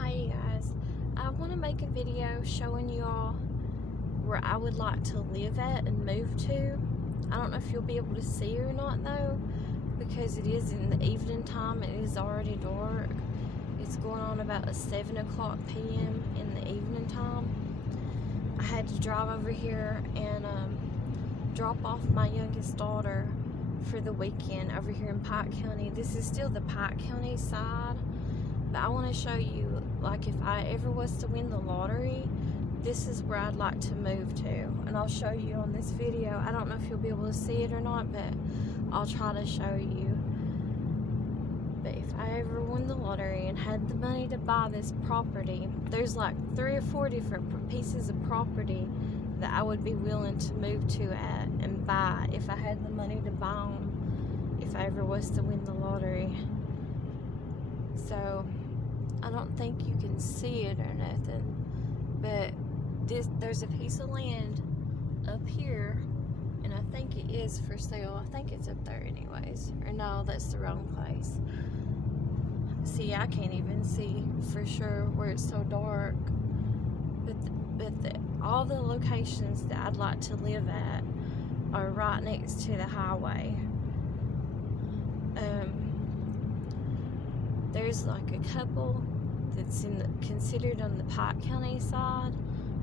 Hi you guys, I want to make a video showing you all where I would like to live at and move to. I don't know if you'll be able to see or not though, because it is in the evening time. It is already dark. It's going on about 7 o'clock p.m. in the evening time. I had to drive over here and drop off my youngest daughter for the weekend over here in Pike County. This is still the Pike County side, but I want to show you, like, if I ever was to win the lottery, this is where I'd like to move to, and I'll show you on this video. I don't know if you'll be able to see it or not, but I'll try to show you. But if I ever won the lottery and had the money to buy this property, there's like 3 or 4 different pieces of property that I would be willing to move to at and buy if I had the money to buy them, if I ever was to win the lottery. So I don't think you can see it or nothing, but there's a piece of land up here, and I think it is for sale. I think it's up there anyways, or no, that's the wrong place. See, I can't even see for sure where it's so dark, but all the locations that I'd like to live at are right next to the highway. There's like a couple that's considered on the Pike County side,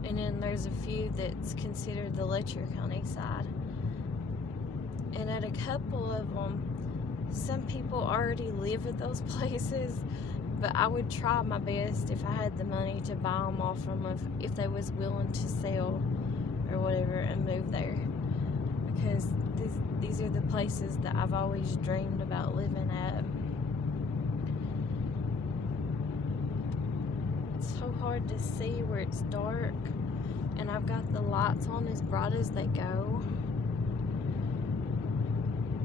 and then there's a few that's considered the Letcher County side. And at a couple of them, some people already live at those places, but I would try my best if I had the money to buy them off them if they was willing to sell or whatever and move there, because these are the places that I've always dreamed about living at. It's so hard to see where it's dark, and I've got the lights on as bright as they go.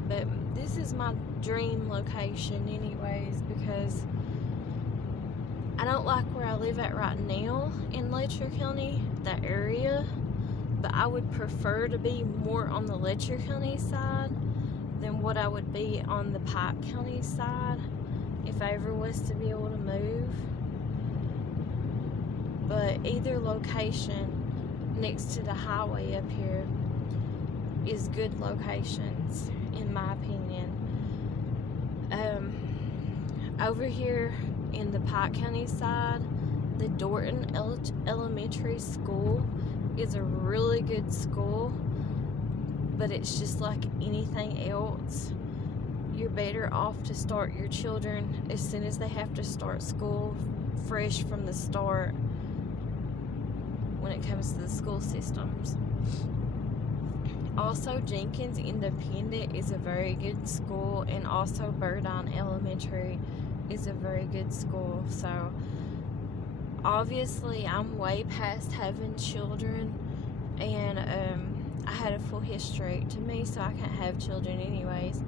But this is my dream location anyways, because I don't like where I live at right now in Letcher County, that area, but I would prefer to be more on the Letcher County side than what I would be on the Pike County side if I ever was to be able to move. But either location next to the highway up here is good locations, in my opinion. Over here in the Pike County side, the Dorton Elementary School is a really good school, but it's just like anything else. You're better off to start your children as soon as they have to start school, fresh from the start, when it comes to the school systems. Also, Jenkins Independent is a very good school, and also Burdine Elementary is a very good school. So obviously I'm way past having children, and I had a full hysterectomy, so I can't have children anyways.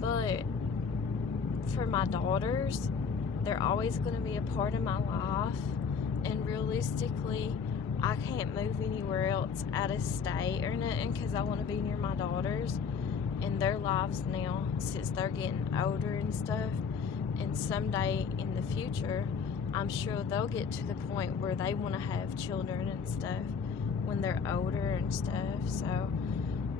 But for my daughters, they're always going to be a part of my life, and realistically I can't move anywhere else out of state or nothing, because I want to be near my daughters and their lives now, since they're getting older and stuff. And someday in the future, I'm sure they'll get to the point where they want to have children and stuff when they're older and stuff. So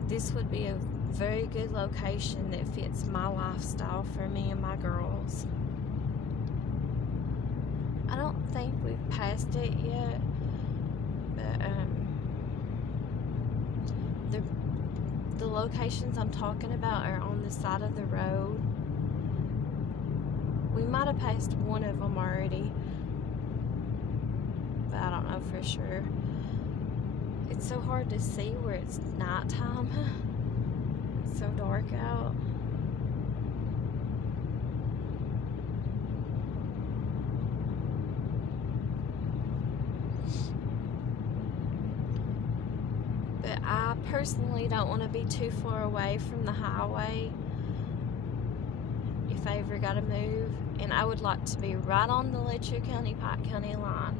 this would be a very good location that fits my lifestyle for me and my girls. I don't think we've passed it yet, but the locations I'm talking about are on the side of the road. We might have passed one of them already, but I don't know for sure. It's so hard to see where it's nighttime. It's so dark out. But I personally don't want to be too far away from the highway if I ever got to move, and I would like to be right on the Letcher County Pike County line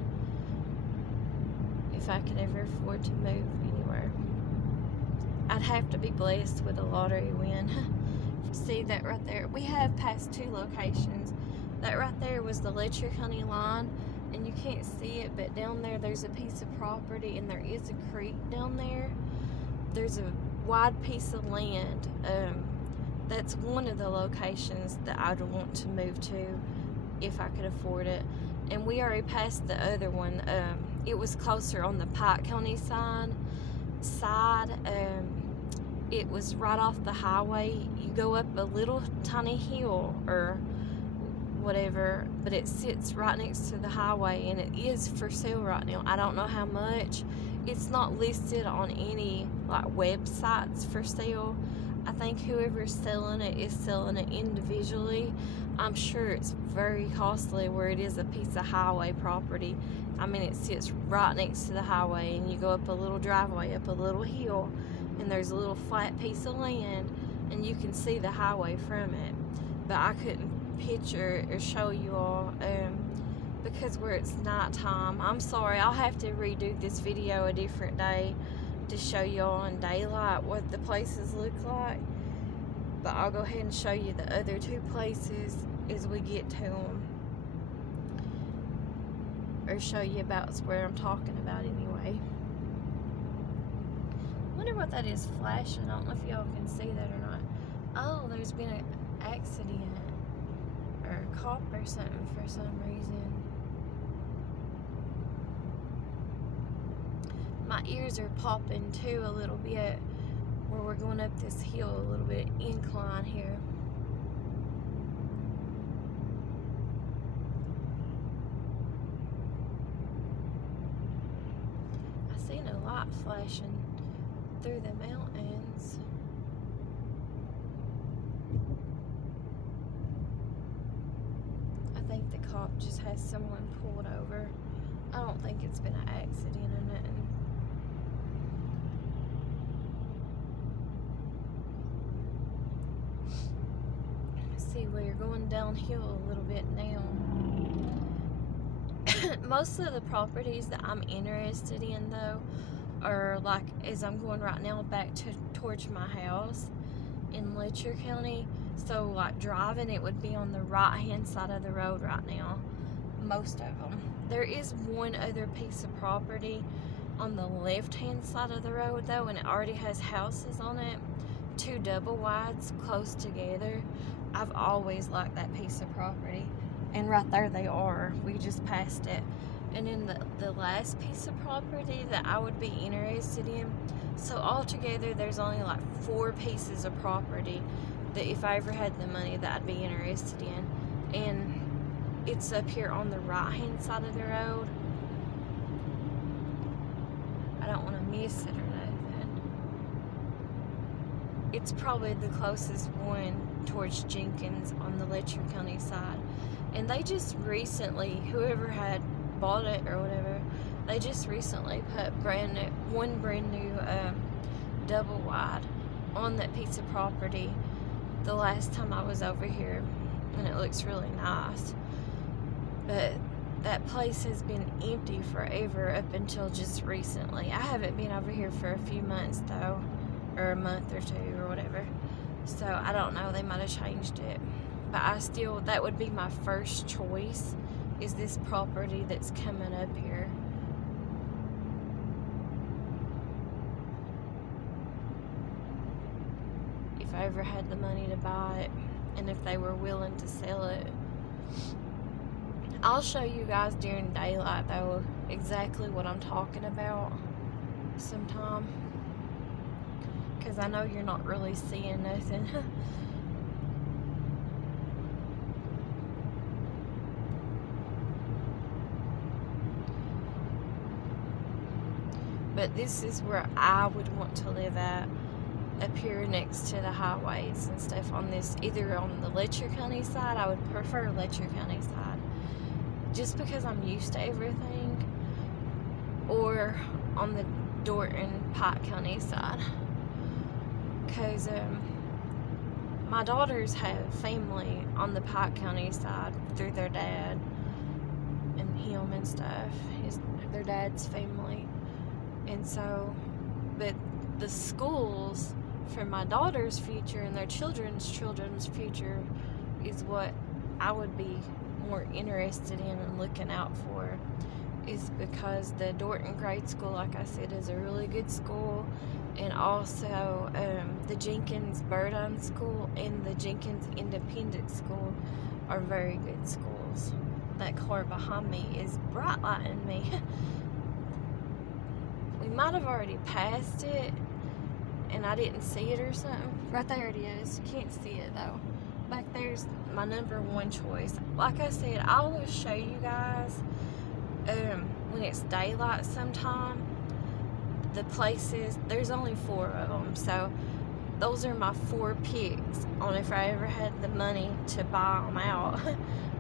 if I could ever afford to move anywhere. I'd have to be blessed with a lottery win. See that right there? We have passed 2 locations. That right there was the Letcher County line, and you can't see it, but down there's a piece of property, and there is a creek down there. There's a wide piece of land. That's one of the locations that I'd want to move to if I could afford it. And we already passed the other one. It was closer on the Pike County side. It was right off the highway. You go up a little tiny hill or whatever, but it sits right next to the highway, and it is for sale right now. I don't know how much. It's not listed on any like websites for sale. I think whoever's selling it is selling it individually. I'm sure it's very costly where it is a piece of highway property. I mean, it sits right next to the highway, and you go up a little driveway, up a little hill, and there's a little flat piece of land, and you can see the highway from it. But I couldn't picture or show you all because where it's nighttime. I'm sorry, I'll have to redo this video a different day to show you all in daylight what the places look like. But I'll go ahead and show you the other two places as we get to them, or show you about where I'm talking about anyway. Wonder what that is flashing. I don't know if y'all can see that or not. Oh, there's been an accident or a cop or something for some reason. My ears are popping too a little bit where we're going up this hill a little bit incline here. I seen a light flashing through the mountains. I think the cop just has someone pulled over. I don't think it's been an accident or nothing. See, well, you're going downhill a little bit now. Most of the properties that I'm interested in, though, are like, as I'm going right now back towards my house in Letcher County. So, like, driving, it would be on the right-hand side of the road right now. Most of them. There is one other piece of property on the left-hand side of the road, though, and it already has houses on it. 2 double wides close together. I've always liked that piece of property. And right there they are. We just passed it. And then the last piece of property that I would be interested in, so altogether there's only like 4 pieces of property that if I ever had the money that I'd be interested in. And it's up here on the right hand side of the road. I don't want to miss it or nothing. It's probably the closest one towards Jenkins on the Letcher County side. And they just recently, whoever had bought it or whatever, they just recently put one brand new double wide on that piece of property the last time I was over here, and it looks really nice. But that place has been empty forever up until just recently. I haven't been over here for a few months though, or a month or 2 or whatever. So I don't know, they might have changed it. But that would be my first choice, is this property that's coming up here. If I ever had the money to buy it, and if they were willing to sell it. I'll show you guys during daylight though exactly what I'm talking about sometime, because I know you're not really seeing nothing. But this is where I would want to live at, up here next to the highways and stuff on this, either on the Letcher County side. I would prefer Letcher County side, just because I'm used to everything, or on the Dorton Pike County side, because my daughters have family on the Pike County side through their dad and him and stuff, their dad's family. And so, but the schools for my daughter's future and their children's future is what I would be more interested in and looking out for is because the Dorton Grade School, like I said, is a really good school, and also the Jenkins Burdine School and the Jenkins Independent School are very good schools. That car behind me is bright lighting me. We might have already passed it and I didn't see it or something. Right there it is. You can't see it though. Back there's my number one choice. Like I said, I will show you guys when it's daylight sometime the places. There's only 4 of them, so those are my 4 picks on if I ever had the money to buy them out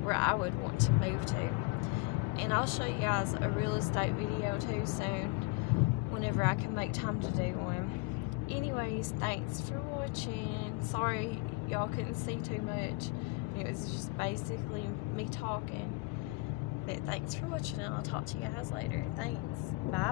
where I would want to move to. And I'll show you guys a real estate video too soon whenever I can make time to do one. Anyways, thanks for watching. Sorry y'all couldn't see too much. It was just basically me talking. But thanks for watching, and I'll talk to you guys later. Thanks. Bye.